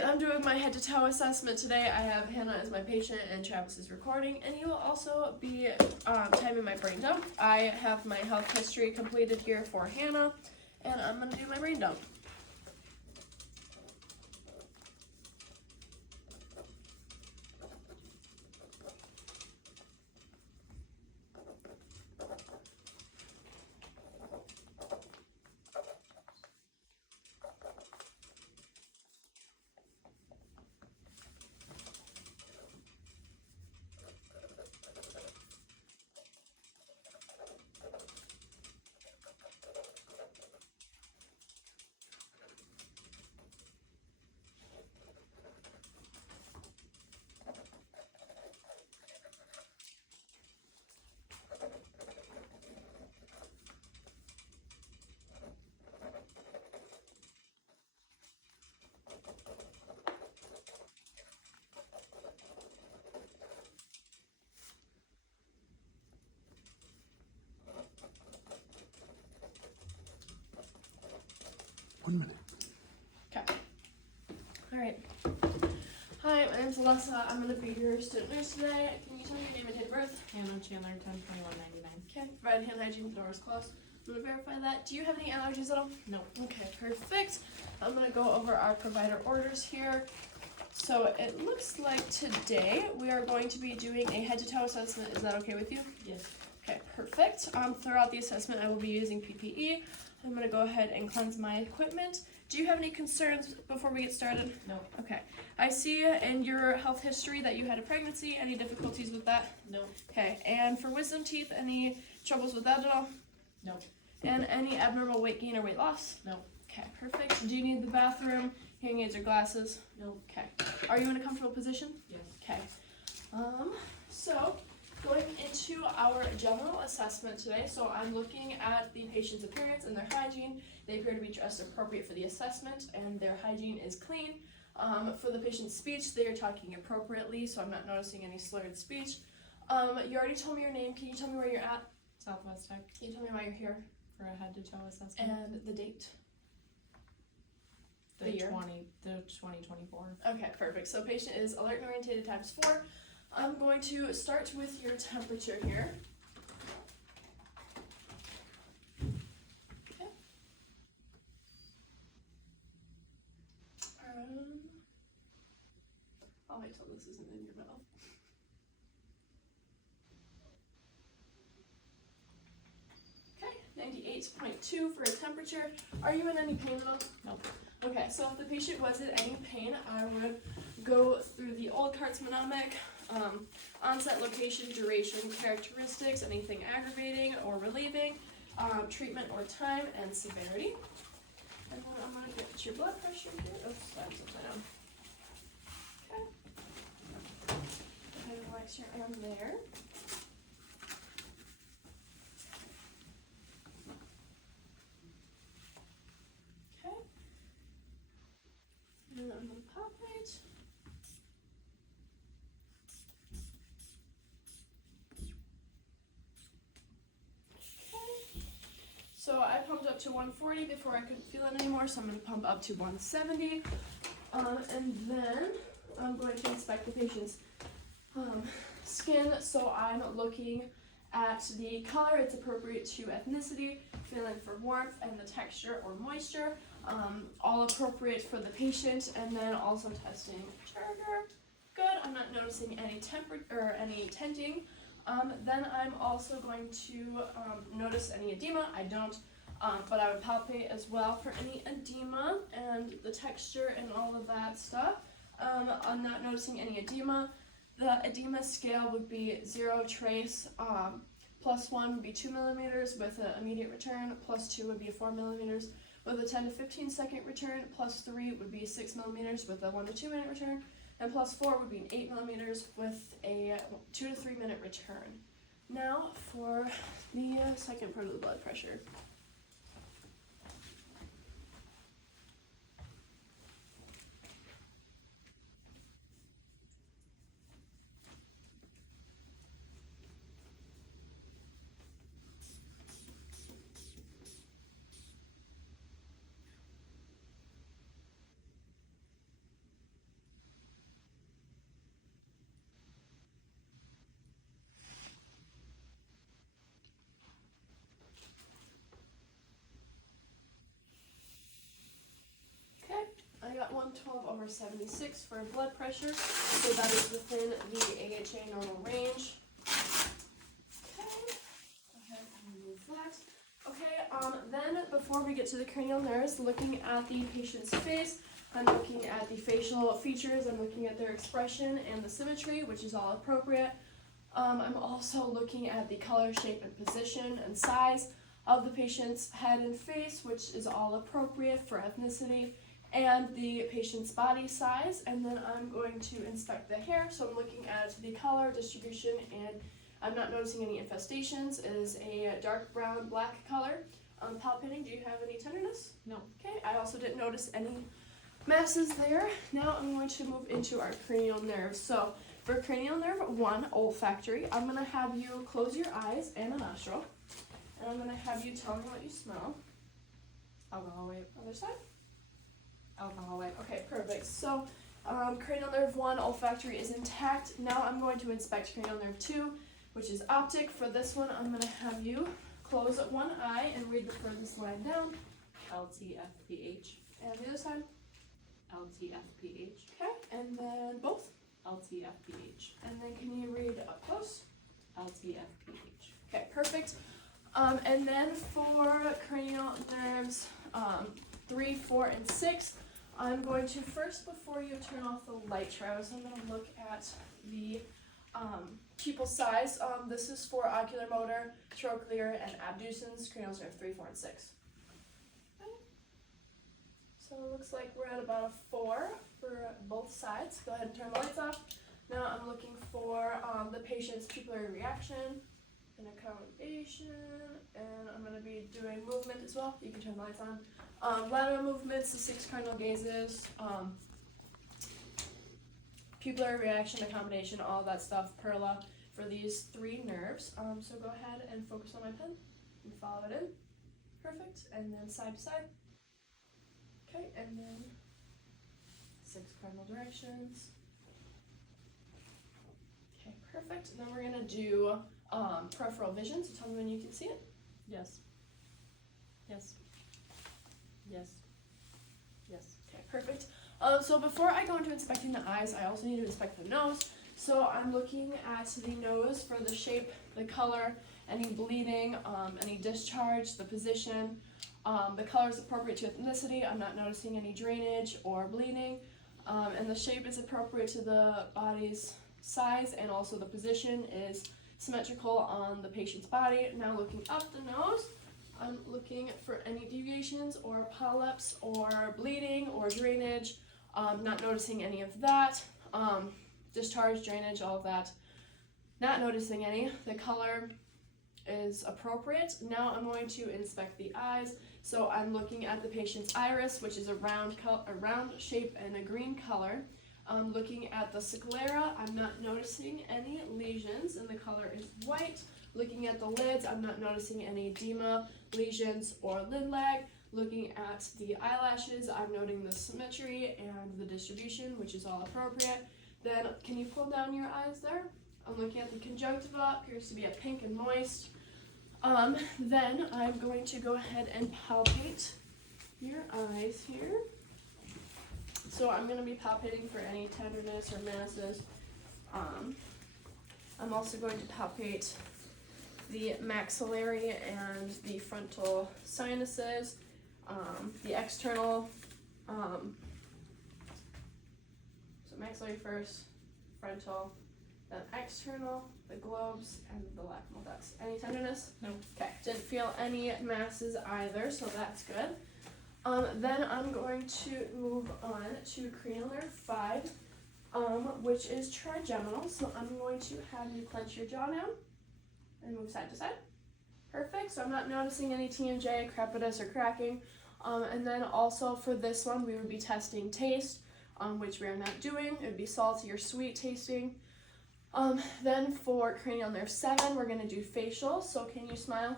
Alright, I'm doing my head to toe assessment today. I have Hannah as my patient and Travis is recording, and he will also be timing my brain dump. I have my health history completed here for Hannah, and I'm going to do my brain dump. Okay. Alright. Hi, my name's Alexa. I'm going to be your student nurse today. Can you tell me your name and date of birth? Hannah Chandler, 10/21/99. Okay. Provide hand hygiene, the door is closed. I'm going to verify that. Do you have any allergies at all? No. Okay, perfect. I'm going to go over our provider orders here. So it looks like today we are going to be doing a head to toe assessment. Is that okay with you? Yes. Okay, perfect. Throughout the assessment, I will be using PPE. I'm going to go ahead and cleanse my equipment. Do you have any concerns before we get started? No. Okay. I see in your health history that you had a pregnancy. Any difficulties with that? No. Okay. And for wisdom teeth, any troubles with that at all? No. And any abnormal weight gain or weight loss? No. Okay, perfect. Do you need the bathroom, hearing aids, or glasses? No. Okay. Are you in a comfortable position? Yes. Okay. So going into our general assessment today, so I'm looking at the patient's appearance and their hygiene. They appear to be dressed appropriate for the assessment, and their hygiene is clean. For the patient's speech, they are talking appropriately, so I'm not noticing any slurred speech. You already told me your name. Can you tell me where you're at? Southwest Tech. Can you tell me why you're here? For a head to toe assessment. And the date? The year? 2024. Okay, perfect. So patient is alert and orientated ×4. I'm going to start with your temperature here. Okay. I'll wait till this isn't in your mouth. Okay, 98.2 for a temperature. Are you in any pain at all? No. Okay, so if the patient was in any pain, I would go through the old Cart's mnemonic, onset, location, duration, characteristics, anything aggravating or relieving, treatment or time, and severity. And then I'm going to get your blood pressure here. Oh, sorry, I'm upside down. Okay. Go ahead and relax your arm there. Okay. And I'm going to palpate. So I pumped up to 140 before I couldn't feel it anymore, so I'm going to pump up to 170. And then I'm going to inspect the patient's skin. So I'm looking at the color, it's appropriate to ethnicity, feeling for warmth, and the texture or moisture, all appropriate for the patient, and then also testing turgor. Good, I'm not noticing any any tenting. Then I'm also going to notice any edema. I don't, but I would palpate as well for any edema and the texture and all of that stuff. I'm not noticing any edema. The edema scale would be 0 trace, +1 would be 2 millimeters with an immediate return, +2 would be 4 millimeters with a 10 to 15 second return, +3 would be 6 millimeters with a 1 to 2 minute return, and +4 would be an 8 millimeters with a 2 to 3 minute return. Now for the second part of the blood pressure. over 76 for blood pressure, so that is within the AHA normal range. Okay, go ahead and remove that. Okay, then before we get to the cranial nerves, looking at the patient's face, I'm looking at the facial features, I'm looking at their expression and the symmetry, which is all appropriate. I'm also looking at the color, shape, and position and size of the patient's head and face, which is all appropriate for ethnicity, and the patient's body size. And then I'm going to inspect the hair, so I'm looking at the color, distribution, and I'm not noticing any infestations. It is a dark brown, black color. Palpating, do you have any tenderness? No. Okay, I also didn't notice any masses there. Now I'm going to move into our cranial nerves. So for cranial nerve 1, olfactory, I'm going to have you close your eyes and a nostril. And I'm going to have you tell me what you smell. Alcohol wipe. Other side? Alcohol wipe. Okay, perfect. So cranial nerve 1, olfactory is intact. Now I'm going to inspect cranial nerve 2, which is optic. For this one, I'm going to have you close one eye and read the furthest line down. LTFPH. And the other side. LTFPH. Okay, and then both. LTFPH. And then can you read up close? LTFPH. Okay, perfect. And then for cranial nerves 3, 4, and 6, I'm going to first, before you turn off the light travis, I'm going to look at the pupil size. This is for ocular motor, trochlear, and abducens, cranial nerve 3, 4, and 6. Okay. So it looks like we're at about a 4 for both sides. Go ahead and turn the lights off. Now I'm looking for the patient's pupillary reaction and accommodation, and I'm going to be doing movement as well. You can turn the lights on. Lateral movements, the 6 cardinal gazes, pupillary reaction, accommodation, all of that stuff, perla for these 3 nerves. So go ahead and focus on my pen and follow it in. Perfect. And then side to side. Okay, and then 6 cardinal directions. Okay, perfect. And then we're going to do peripheral vision, so tell me when you can see it. Yes. Yes. Yes. Yes. Okay, perfect. So before I go into inspecting the eyes, I also need to inspect the nose. So I'm looking at the nose for the shape, the color, any bleeding, any discharge, the position. The color is appropriate to ethnicity. I'm not noticing any drainage or bleeding. And the shape is appropriate to the body's size, and also the position is symmetrical on the patient's body. Now looking up the nose, I'm looking for any deviations or polyps or bleeding or drainage. Not noticing any of that. Discharge, drainage, all of that. Not noticing any. The color is appropriate. Now I'm going to inspect the eyes. So I'm looking at the patient's iris, which is a round shape and a green color. Looking at the sclera, I'm not noticing any lesions, and the color is white. Looking at the lids, I'm not noticing any edema, lesions, or lid lag. Looking at the eyelashes, I'm noting the symmetry and the distribution, which is all appropriate. Then, can you pull down your eyes there? I'm looking at the conjunctiva, appears to be a pink and moist. Then I'm going to go ahead and palpate your eyes here. So I'm going to be palpating for any tenderness or masses. I'm also going to palpate the maxillary and the frontal sinuses, the external, so maxillary first, frontal, then external, the globes, and the lacrimal ducts. Any tenderness? No. Okay, didn't feel any masses either, so that's good. Then I'm going to move on to cranial nerve 5, which is trigeminal. So I'm going to have you clench your jaw now and move side to side. Perfect. So I'm not noticing any TMJ, crepitus, or cracking. And then also for this one, we would be testing taste, which we are not doing. It would be salty or sweet tasting. Then for cranial nerve 7, we're going to do facial. So can you smile?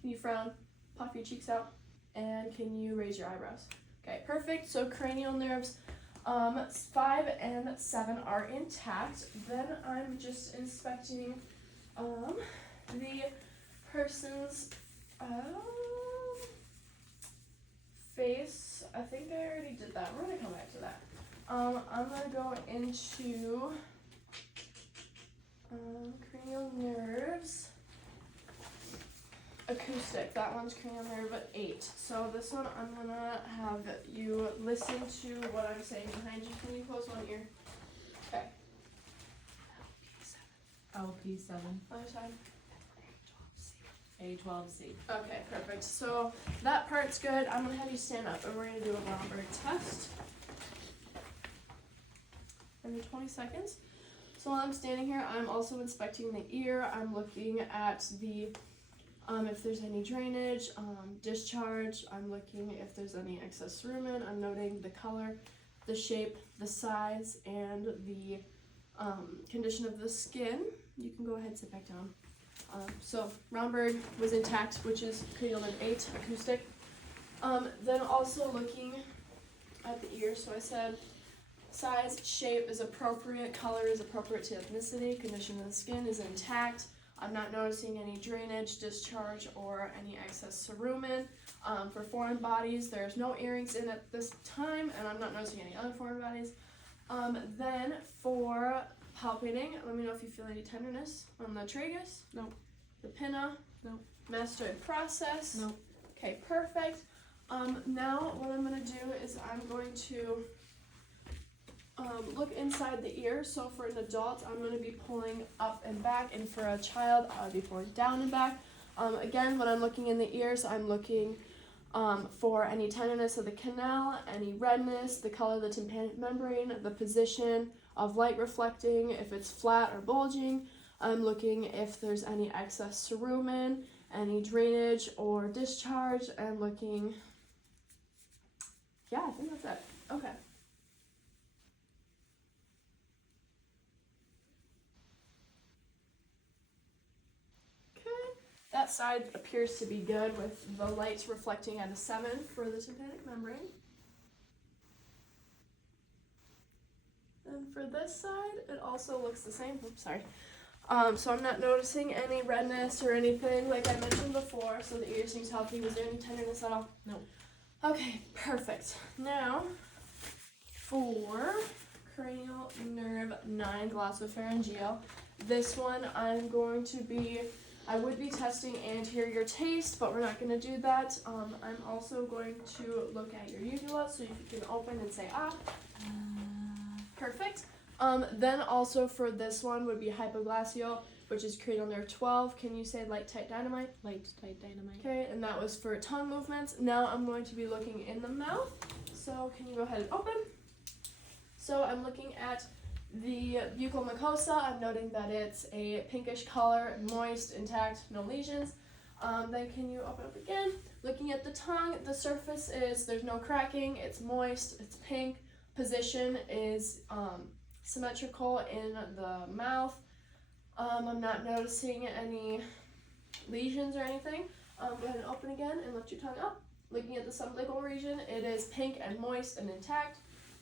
Can you frown? Puff your cheeks out? And can you raise your eyebrows? Okay, perfect. So cranial nerves 5 and 7 are intact. Then I'm just inspecting the person's face. I think I already did that. We're gonna come back to that. I'm gonna go into cranial nerves. Acoustic, that one's cranial nerve at 8. So this one I'm gonna have you listen to what I'm saying behind you. Can you close one ear? Okay. LP7. Other side. A12C. Okay, perfect. So that part's good. I'm gonna have you stand up and we're gonna do a Romberg test. Under 20 seconds. So while I'm standing here, I'm also inspecting the ear. I'm looking at the if there's any drainage, discharge. I'm looking if there's any excess rumen. I'm noting the color, the shape, the size, and the condition of the skin. You can go ahead and sit back down. So Romberg was intact, which is cranial nerve 8, acoustic. Then also looking at the ear. So I said size, shape is appropriate, color is appropriate to ethnicity, condition of the skin is intact. I'm not noticing any drainage, discharge, or any excess cerumen. For foreign bodies, there's no earrings in at this time, and I'm not noticing any other foreign bodies. Then for palpating, let me know if you feel any tenderness on the tragus. No. The pinna. No. Mastoid process. No. Okay, perfect. Now what I'm going to do is I'm going to look inside the ear. So for an adult, I'm going to be pulling up and back, and for a child, I'll be pulling down and back. Again, when I'm looking in the ears, I'm looking for any tenderness of the canal, any redness, the color of the tympanic membrane, the position of light reflecting, if it's flat or bulging. I'm looking if there's any excess cerumen, any drainage or discharge, and looking, yeah, I think that's it. Okay. That side appears to be good with the lights reflecting at a 7 for the tympanic membrane. And for this side, it also looks the same. Oops, sorry. So I'm not noticing any redness or anything like I mentioned before, so the ear seems healthy. Was there any tenderness at all? No. Okay, perfect. Now, for cranial nerve 9, glossopharyngeal, this one I would be testing anterior taste, but we're not going to do that. I'm also going to look at your uvula, so you can open and say ah. Perfect. Then also for this one would be hypoglossal, which is cranial nerve 12. Can you say light, tight, dynamite? Light, tight, dynamite. Okay, and that was for tongue movements. Now I'm going to be looking in the mouth. So can you go ahead and open? So I'm looking at the buccal mucosa. I'm noting that it's a pinkish color, moist, intact, no lesions. Then can you open up again? Looking at the tongue, the surface is, there's no cracking, it's moist, it's pink. Position is symmetrical in the mouth. I'm not noticing any lesions or anything. Go ahead and open again and lift your tongue up. Looking at the sublingual region, it is pink and moist and intact.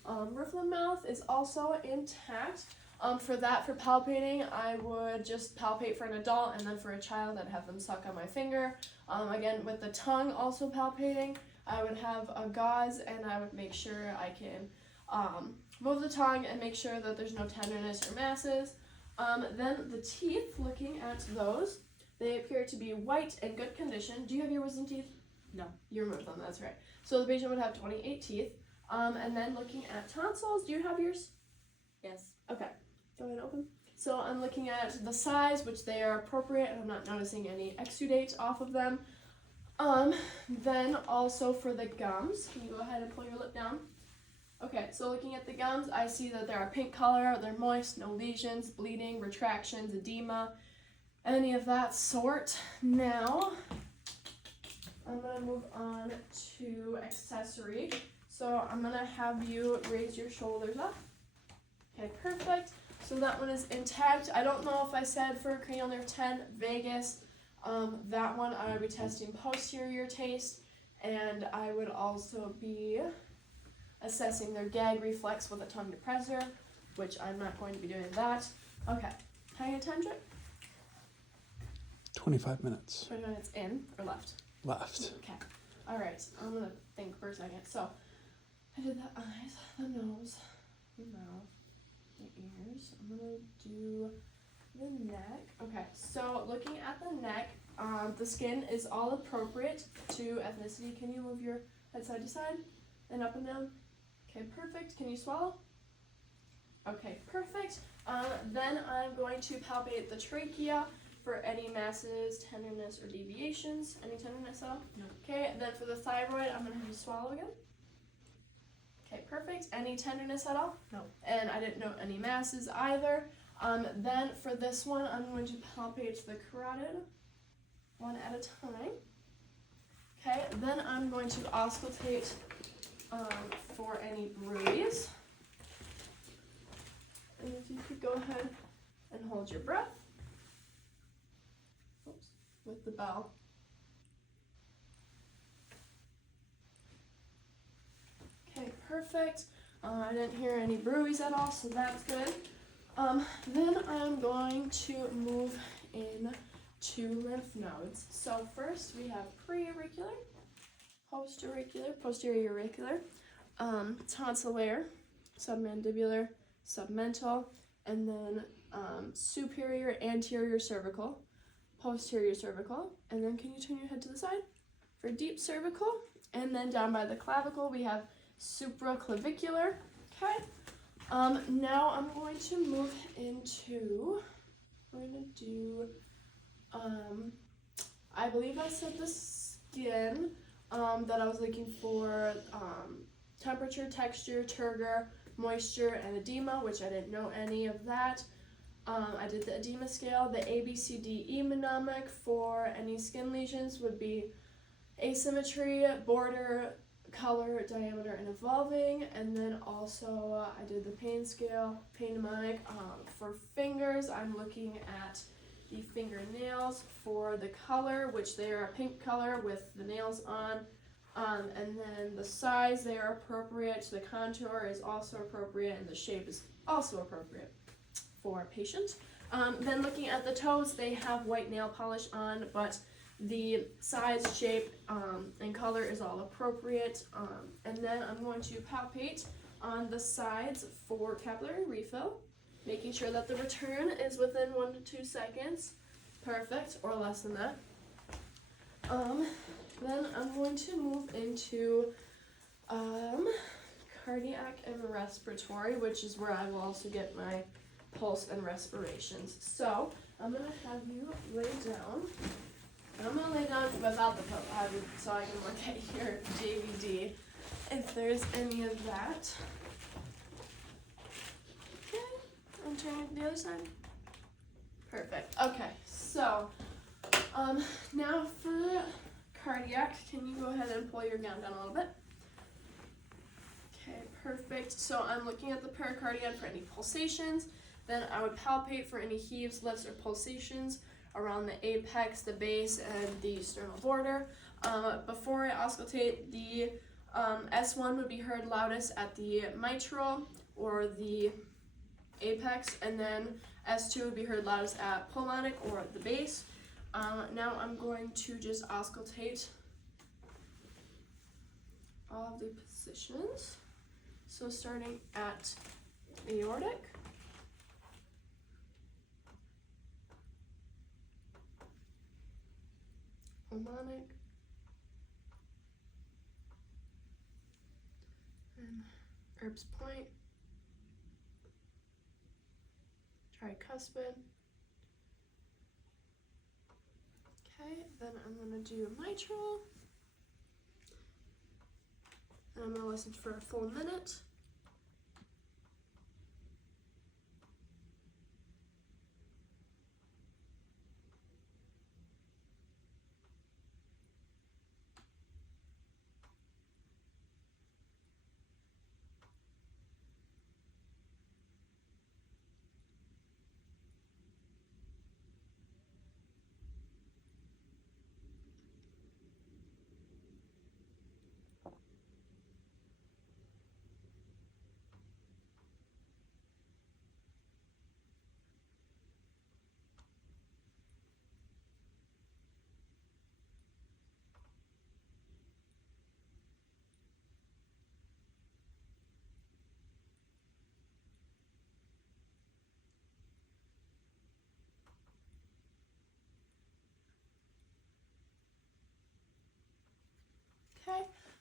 Roof of the mouth is also intact. For palpating, I would just palpate for an adult, and then for a child, I'd have them suck on my finger. Again, with the tongue also palpating, I would have a gauze, and I would make sure I can move the tongue and make sure that there's no tenderness or masses. Then the teeth, looking at those, they appear to be white and good condition. Do you have your wisdom teeth? No. You removed them, that's right. So the patient would have 28 teeth. And then looking at tonsils, do you have yours? Yes. Okay, go ahead and open. So I'm looking at the size, which they are appropriate, and I'm not noticing any exudate off of them. Then also for the gums, can you go ahead and pull your lip down? Okay, so looking at the gums, I see that they're a pink color, they're moist, no lesions, bleeding, retractions, edema, any of that sort. Now, I'm going to move on to accessory. So I'm going to have you raise your shoulders up. Okay, perfect. So that one is intact. I don't know if I said for cranial nerve 10, vagus, that one I would be testing posterior taste, and I would also be assessing their gag reflex with a tongue depressor, which I'm not going to be doing that. Okay, how are you gonna time it? 25 minutes. 20 minutes in or left? Left. Okay, all right, I'm gonna think for a second. So I did the eyes, the nose, your mouth, the ears. I'm gonna do the neck. Okay, so looking at the neck, the skin is all appropriate to ethnicity. Can you move your head side to side and up and down? Okay, perfect. Can you swallow? Okay, perfect. Then I'm going to palpate the trachea for any masses, tenderness, or deviations. Any tenderness at all? No. Okay, then for the thyroid, I'm gonna have you swallow again. Okay, perfect. Any tenderness at all? No. And I didn't note any masses either. Then for this one, I'm going to palpate the carotid, one at a time. Okay, then I'm going to auscultate for any bruise. And if you could go ahead and hold your breath. Oops, with the bell. Okay, perfect. I didn't hear any bruise at all, so that's good. Then I'm going to move in to lymph nodes. So first we have preauricular, posterior auricular, tonsillar, submandibular, submental, and then superior anterior cervical, posterior cervical, and then can you turn your head to the side for deep cervical, and then down by the clavicle we have supraclavicular. Okay. Now I'm going to move into, we're gonna do, I believe I said the skin, that I was looking for, temperature, texture, turgor, moisture, and edema, which I didn't know any of that. I did the edema scale. The ABCDE mnemonic for any skin lesions would be asymmetry, border, color, diameter, and evolving. And then also I did the pain scale, pain mnemonic. For fingers, I'm looking at the fingernails for the color, which they are a pink color with the nails on. And then the size, they are appropriate. The contour is also appropriate, and the shape is also appropriate for a patient. Then looking at the toes, they have white nail polish on, but the size, shape, and color is all appropriate. And then I'm going to palpate on the sides for capillary refill, making sure that the return is within 1 to 2 seconds. Perfect, or less than that. Then I'm going to move into cardiac and respiratory, which is where I will also get my pulse and respirations. So I'm going to have you lay down. I'm going to lay down without the pillow so I can look at your JVD if there's any of that. Okay, I'm turning to the other side. Perfect. Okay, so now for cardiac, can you go ahead and pull your gown down a little bit? Okay, perfect. So I'm looking at the pericardium for any pulsations. Then I would palpate for any heaves, lifts, or pulsations around the apex, the base, and the sternal border. Before I auscultate, the S1 would be heard loudest at the mitral or the apex, and then S2 would be heard loudest at pulmonic or the base. Now I'm going to just auscultate all of the positions. So starting at aortic, pulmonic, and Erb's point, tricuspid. Okay, then I'm going to do mitral, and I'm going to listen for a full minute.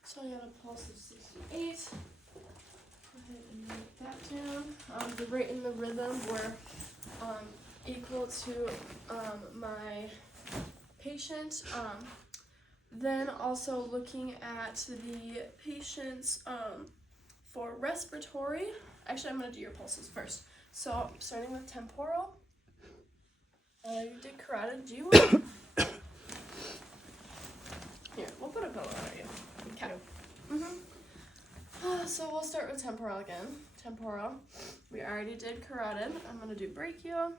So I got a pulse of 68. Go ahead and write that down. The rate and the rhythm were equal to my patient. Then also looking at the patients for respiratory. Actually, I'm going to do your pulses first. So starting with temporal. You did carotid. Do you want? Here, we'll put a pillow on you. Okay. So we'll start with temporal again. Temporal. We already did carotid. I'm going to do brachial.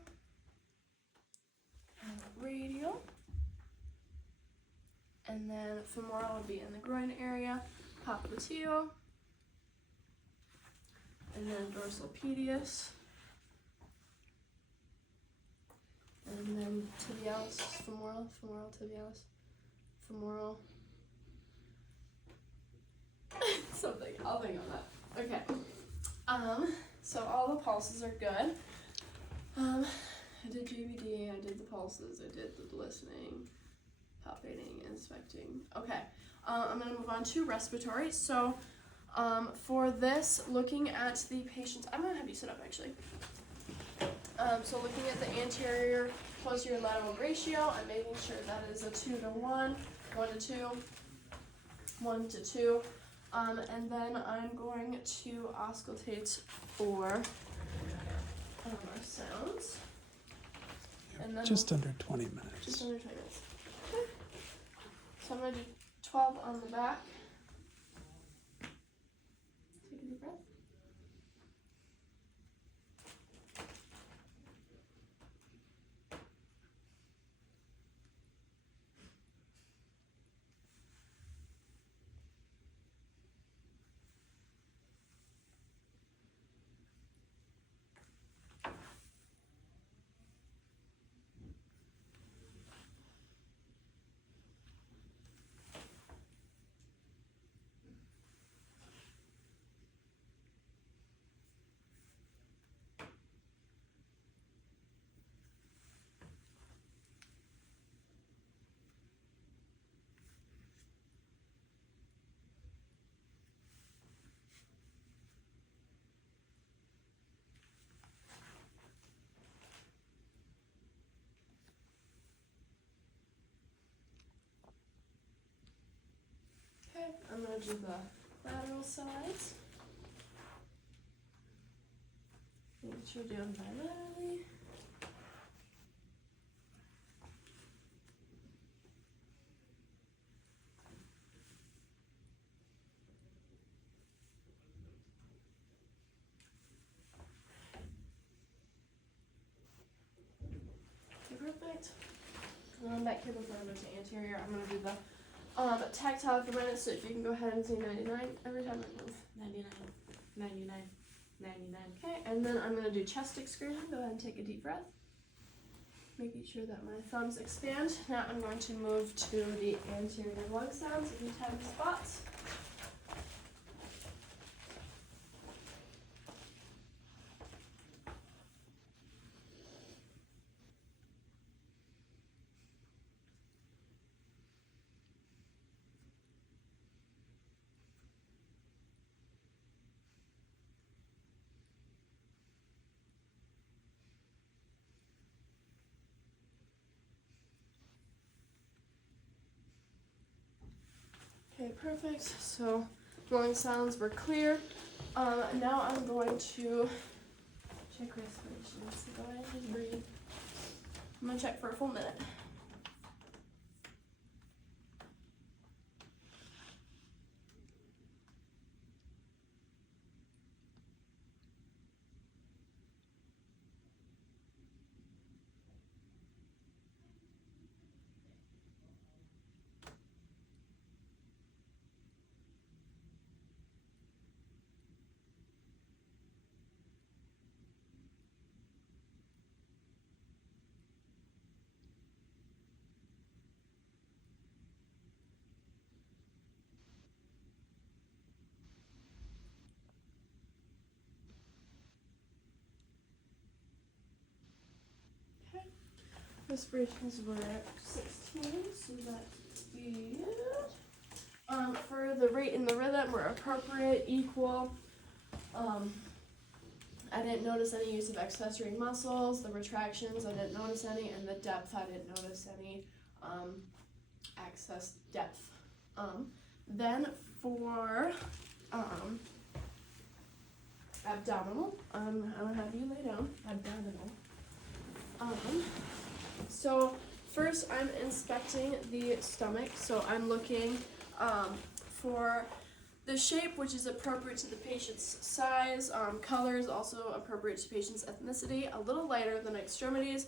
And radial. And then femoral would be in the groin area. Popliteal. And then dorsal pedius. And then tibialis, femoral, tibialis, femoral. Something, I'll think on that. Okay. So all the pulses are good. I did GBD, I did the pulses, I did the listening, palpating, inspecting. Okay. I'm gonna move on to respiratory. So for this, looking at the patients, I'm gonna have you sit up actually. So looking at the anterior posterior lateral ratio, I'm making sure that is a 2 to 1, 1 to 2, 1 to 2. And then I'm going to auscultate for our sounds. And then Just under 20 minutes. Just under 20 minutes. Okay. So I'm going to do 12 on the back. Take a deep breath. Okay, I'm going to do the lateral sides. Make sure down bilaterally. Okay, perfect. And then back here before I go to anterior, I'm going to do the tactile for minutes, so if you can go ahead and say 99 every time I move. 99, 99, 99. Okay, and then I'm going to do chest excursion. Go ahead and take a deep breath. Making sure that my thumbs expand. Now I'm going to move to the anterior lung sounds if you have any spots. Okay, perfect. So lung sounds were clear. Now I'm going to check respiration. So go ahead and just breathe. I'm going to check for a full minute. Respirations were at 16, so that's good. For the rate and the rhythm were appropriate, equal. I didn't notice any use of accessory muscles. The retractions, I didn't notice any, and the depth, I didn't notice any excess depth. Then for abdominal, I'm gonna have you lay down. Abdominal. So first I'm inspecting the stomach. So I'm looking for the shape, which is appropriate to the patient's size. Colors also appropriate to patient's ethnicity. A little lighter than extremities.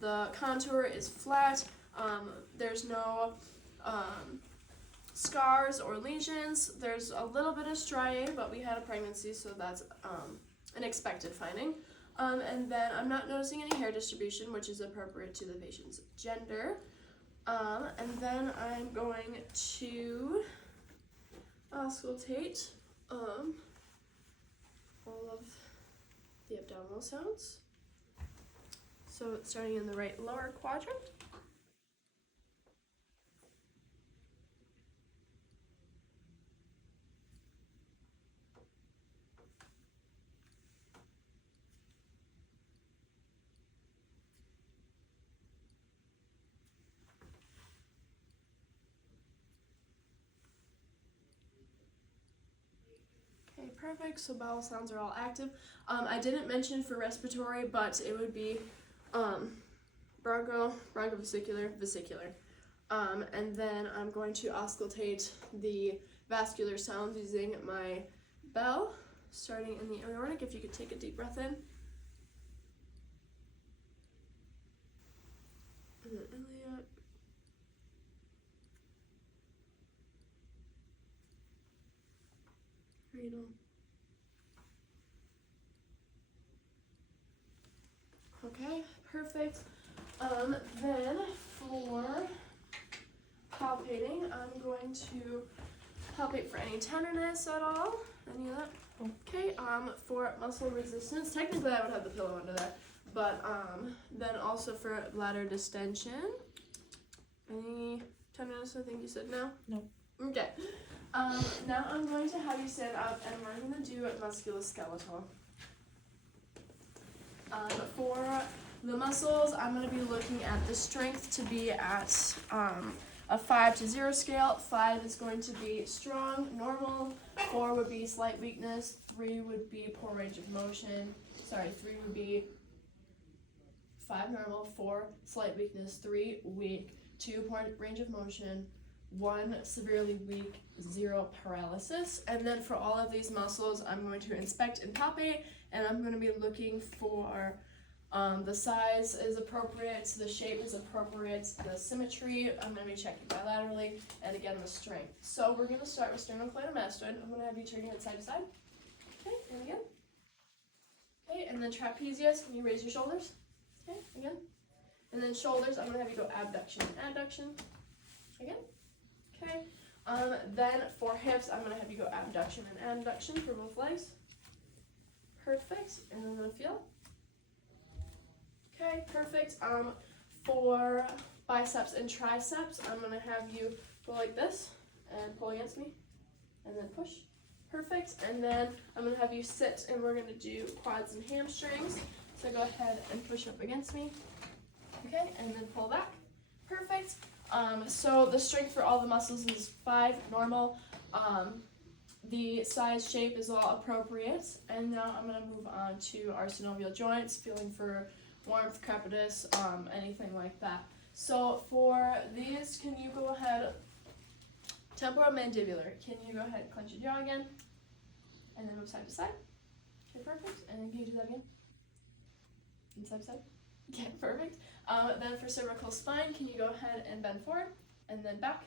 The contour is flat. There's no scars or lesions. There's a little bit of striae, but we had a pregnancy, so that's an expected finding. And then I'm not noticing any hair distribution, which is appropriate to the patient's gender. And then I'm going to auscultate all of the abdominal sounds. So it's starting in the right lower quadrant. Okay, perfect. So bowel sounds are all active. I didn't mention for respiratory, but it would be broncho-vesicular, vesicular. And then I'm going to auscultate the vascular sounds using my bell, starting in the aortic. If you could take a deep breath in. And then iliac. Renal. Okay, perfect. Then for palpating, I'm going to palpate for any tenderness at all. Any of that? Okay, for muscle resistance, technically I would have the pillow under there, but then also for bladder distension. Any tenderness? I think you said no? No. Okay. Now I'm going to have you stand up and we're going to do musculoskeletal. For the muscles, I'm going to be looking at the strength to be at a 5 to 0 scale. 5 is going to be strong, normal. 4 would be slight weakness. 3 would be poor range of motion. 3 would be 5 normal, 4 slight weakness, 3 weak, 2 poor range of motion, 1 severely weak, 0 paralysis. And then for all of these muscles, I'm going to inspect and palpate, and I'm going to be looking for the size is appropriate, the shape is appropriate, the symmetry, I'm going to be checking bilaterally, and again the strength. So we're going to start with sternocleidomastoid. I'm going to have you turn your head side to side. Okay, and again. Okay, and then trapezius, can you raise your shoulders? Okay, again. And then shoulders, I'm going to have you go abduction and adduction. Again. Okay. Then for hips, I'm going to have you go abduction and adduction for both legs. Perfect. And I'm going to feel. Okay, perfect. For biceps and triceps, I'm going to have you go like this and pull against me and then push. Perfect. And then I'm going to have you sit and we're going to do quads and hamstrings. So go ahead and push up against me. Okay, and then pull back. Perfect. So the strength for all the muscles is 5, normal. The size, shape is all appropriate. And now I'm going to move on to our synovial joints, feeling for warmth, crepitus, anything like that. So for these, can you go ahead, temporomandibular, can you go ahead and clench your jaw again? And then move side to side. Okay, perfect. And then can you do that again? And side to side. Okay, perfect. Then for cervical spine, can you go ahead and bend forward and then back?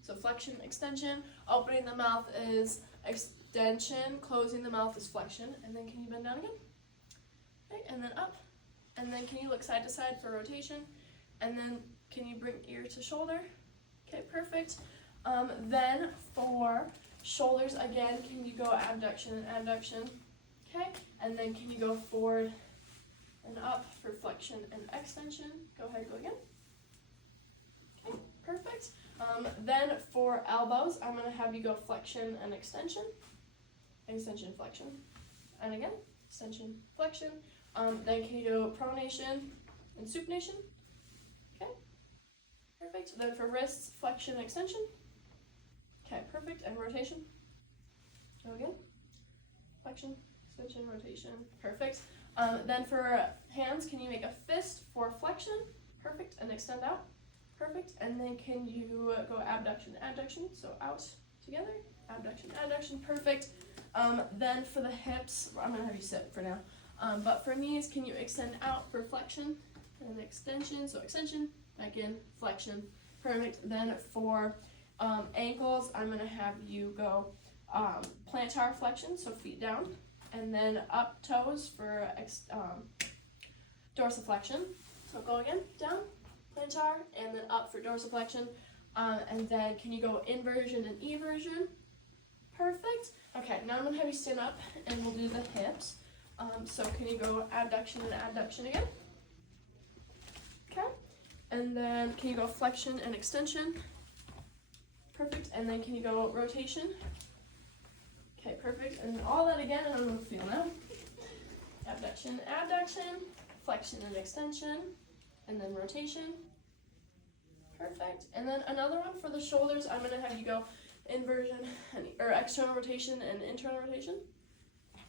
So flexion, extension. Opening the mouth is extension. Closing the mouth is flexion. And then can you bend down again? Okay, and then up. And then can you look side to side for rotation? And then can you bring ear to shoulder? Okay, perfect. Then for shoulders, again, can you go abduction and adduction? Okay, and then can you go forward and up for flexion and extension? Go ahead, go again. Okay, perfect. Then for elbows, I'm going to have you go flexion and extension. Extension, flexion. And again, extension, flexion. Then can you do pronation and supination? Okay, perfect. Then for wrists, flexion, extension. Okay, perfect. And rotation. Go again. Flexion, extension, rotation. Perfect. Then for hands, can you make a fist for flexion? Perfect. And extend out. Perfect. And then can you go abduction, adduction? So out together. Abduction, adduction. Perfect. Then for the hips, I'm going to have you sit for now. But for knees, can you extend out for flexion and extension? So extension, back in, flexion. Perfect. Then for ankles, I'm going to have you go plantar flexion, so feet down. And then up toes for dorsiflexion. So go again, down, plantar, and then up for dorsiflexion. And then can you go inversion and eversion? Perfect. Okay, now I'm going to have you stand up and we'll do the hips. So can you go abduction and adduction again? Okay. And then can you go flexion and extension? Perfect. And then can you go rotation? Okay, perfect. And all that again, and I'm going to feel now. Abduction, adduction, flexion and extension, and then rotation. Perfect. And then another one for the shoulders, I'm going to have you go inversion, or external rotation and internal rotation.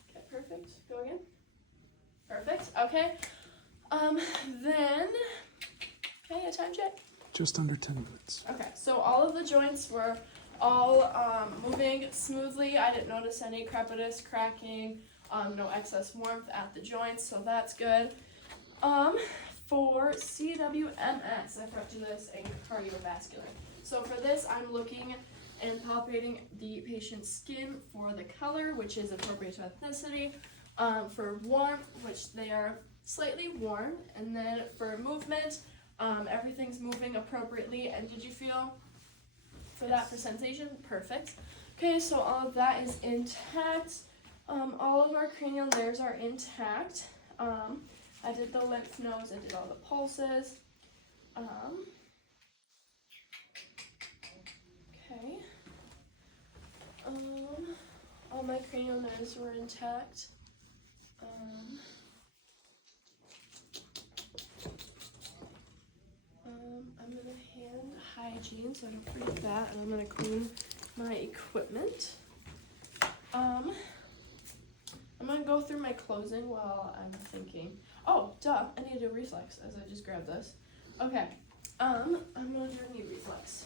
Okay, perfect. Go again. Perfect. Okay. Then, okay, a time check. Just under 10 minutes. Okay, so all of the joints were all moving smoothly. I didn't notice any crepitus, cracking, no excess warmth at the joints, so that's good. For CWMS, I forgot to do this, and cardiovascular. So for this, I'm looking and palpating the patient's skin for the color, which is appropriate to ethnicity, for warmth, which they are slightly warm, and then for movement, everything's moving appropriately. And did you feel for that for sensation? Perfect. Okay, so all of that is intact. All of our cranial nerves are intact. I did the lymph nodes, I did all the pulses. Okay. All my cranial nerves were intact. I'm gonna hand hygiene, so I don't forget that, and I'm gonna clean my equipment. I'm gonna go through my closing while I'm thinking. Oh, duh, I need to do reflex as I just grabbed this. Okay, I'm gonna do a knee reflex.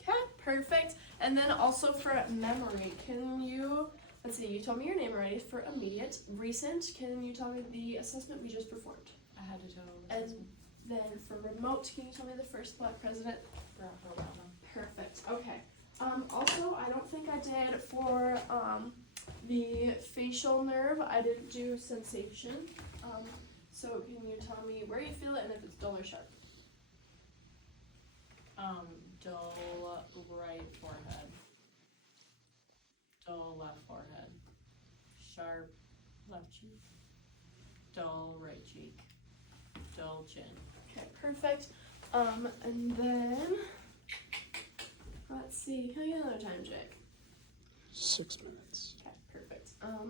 Okay, perfect. And then also for memory, can you, let's see, you told me your name already. For immediate, recent, can you tell me the assessment we just performed? I had to tell. And then for remote, can you tell me the first Black president? Barack Obama. Perfect, okay. Also, I don't think I did for the facial nerve, I didn't do sensation. So can you tell me where you feel it and if it's dull or sharp? Dull right forehead. Dull left forehead. Sharp left cheek. Dull right cheek. Dull chin. Okay, perfect. And then, let's see, can I get another time check? 6 minutes. Okay, perfect.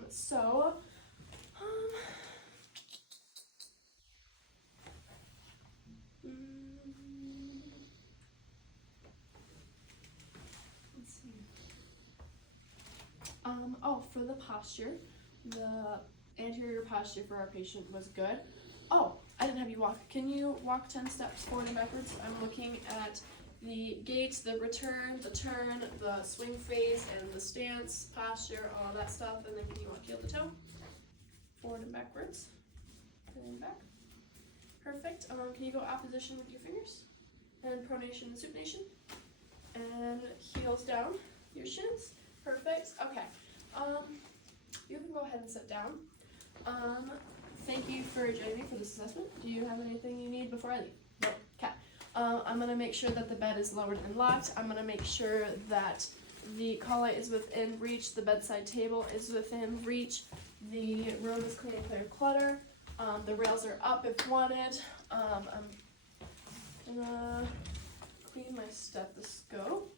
So, let's see. Oh, for the posture, the anterior posture for our patient was good. Oh, I didn't have you walk. Can you walk 10 steps forward and backwards? I'm looking at the gait, the return, the turn, the swing phase, and the stance, posture, all that stuff. And then can you walk heel to toe? Forward and backwards. And then back. Perfect. Can you go opposition with your fingers? And pronation and supination. And heels down, your shins. Perfect. Okay. You can go ahead and sit down. Thank you for joining me for this assessment. Do you have anything you need before I leave? No. Okay. I'm going to make sure that the bed is lowered and locked. I'm going to make sure that the call light is within reach, the bedside table is within reach, the room is clean and clear of clutter, the rails are up if wanted. I'm gonna clean my stethoscope.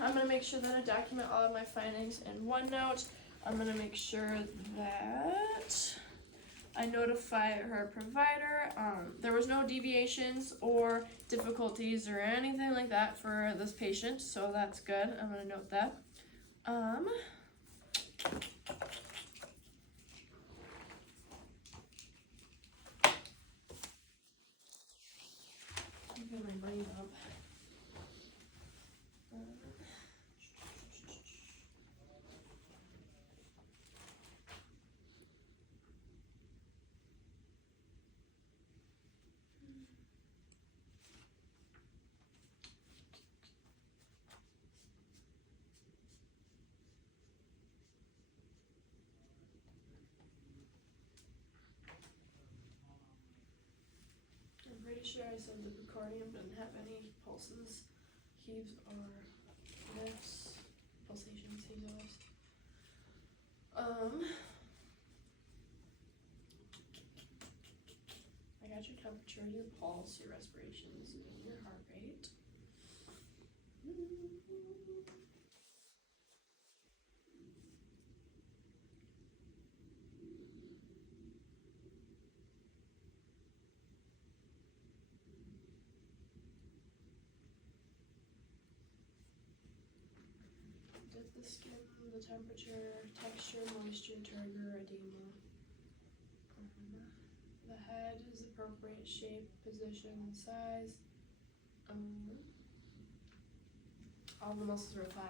I'm gonna make sure that I document all of my findings in OneNote. I'm gonna make sure that I notify her provider. There was no deviations or difficulties or anything like that for this patient, so that's good. I'm gonna note that. Get my brain up. I'm pretty sure I said the precordium didn't have any pulses, heaves, or lifts, pulsations, heaves, or lifts. I got your temperature, your pulse, your respirations, and your heart rate. Did the skin, the temperature, texture, moisture, turgor, edema. The head is appropriate shape, position, and size. All the muscles are 5.